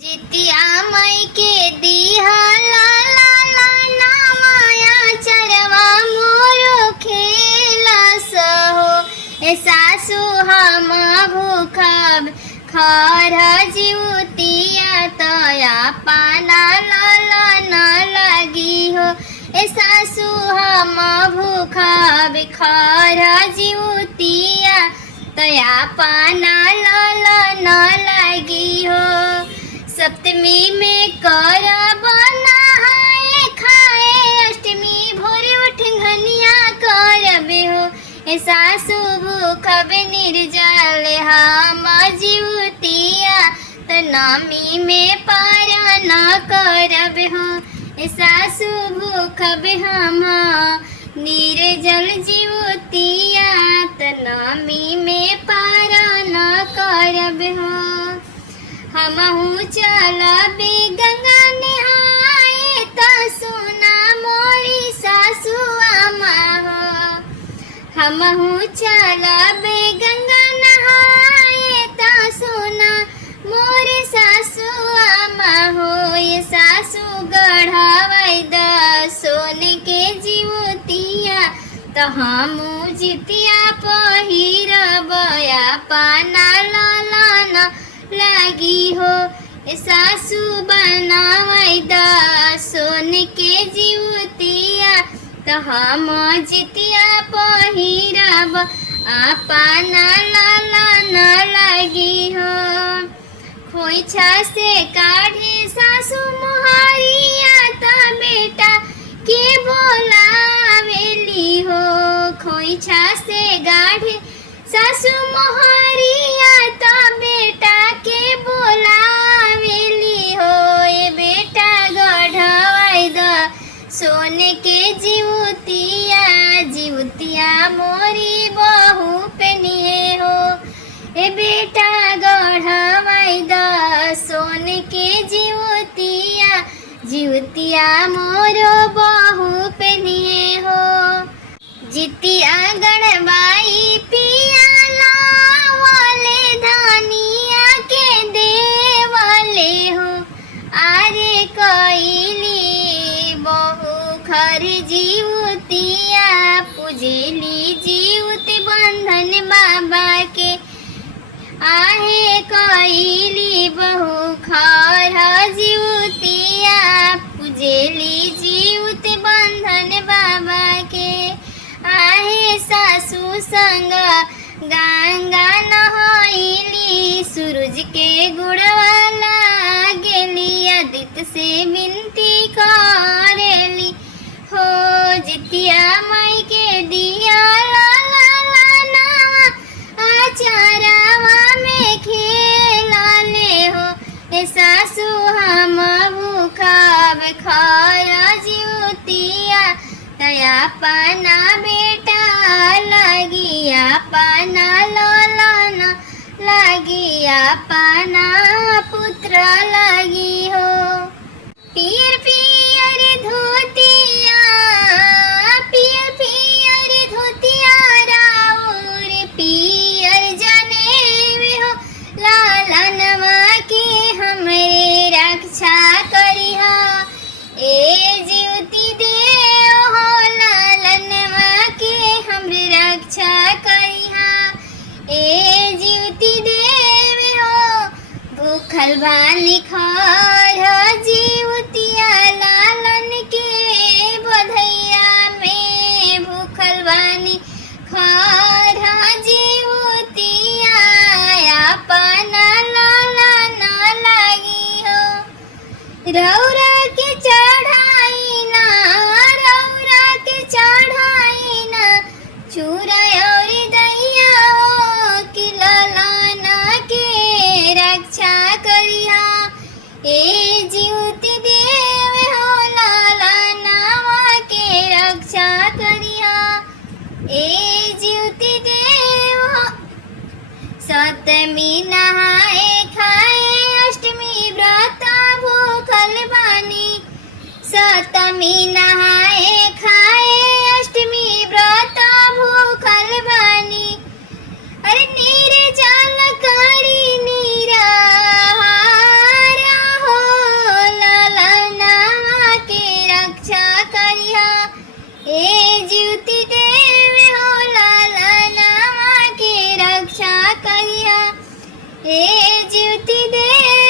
जितिया मई के दिहा ला ला ला नामाया चरवा मोरो खेला सहो ए सासु हम भूखा खर जीवतिया तया पाना ला ला न लगी हो ए सासु हम भूखा खर जीवतिया तया पाना ला ला न लगी हो। सप्तमी में करब नहाए खाए अष्टमी भोरे उठ घनिया करब हो ए सासु भूखब निर्जल हम जीवतिया त नमी में पारा न करब हो ए सासु भूखब हम निर्जल जीवतिया त नमी में पारा न करब हो। हमहू चलबे गंगा नहाए त सुना मोरी सासु आमा हो। हमहू चलबे गंगा नहाए त सुना मोरे सासु आमा हो। ये सासु गढ़वाई द सोन के जीवतिया त हमू जितिया पहिरबया पाना लाना लगी हो ए सासु बनावई द सोन के जीवतिया त हम जितिया पहिरब आपना लाला न लगी हो। खोइछा से काढ़े सासु मोहरिया त बेटा के बोलावेली हो। खोइछा से गाढ़े सासु मोहरिया त बेटा के बोलावेली हो। ए बेटा गढ़वाई द सोन के जीवतिया जीवतिया मोरी बहू पेनिए हो। ए बेटा गढ़वाई द सोन के जीवतिया जीवतिया मोरो बहू पेनिए हो। जितिया गढ़वाई पिया लावले धनिया के देवले हो। आरे कइली बहु खर जीवतिया पूजली जीवत बंधन बाबा के। आहे कइली बहु खर जीवतिया पूजली जीवत बंधन बाबा के। आहे सासु संग गंगा नहाइली सूरज के गुड़वाला गेली आदित्य से विनती करेली हो। जितिया मई के दिया ला ला ला नावा आचारावा में खेलाले हो ए सासु हम भूखा खर जीवतिया तया पाना बेटा लगिया पाना लाना लगिया पाना पुत्र लगी हो। पियर पियर धोतिया पियर पियर धोतिया राउर पियर जने हो। लालनवा के हमरे रक्षा करिहा ए जीवती देव हो। लालनवा के हमरे रक्षा करिहा ए जीवती देव हो। भूखल बानी खर जीवतिया लालन के बधैया में भूखल बानी खर जीवतिया अपना लाला न लगी हो। रौरा के चढ़ाई ना रौरा के चढ़ाई ना चूरा और दैया हो कि लालाना के रक्षा करिहा ए जीवती देव हो। लालानावा के रक्षा करिहा ए जीवती देव हो। सप्तमी नहाए खाए अष्टमी व्रत भूखल बानी। सप्तमी नहाए खाए अष्टमी व्रत भूखल बानी। अरे नीर जल करी नीरा ए जीवती देवी हो लाला नामा की रक्षा करिया ए जीवती देवी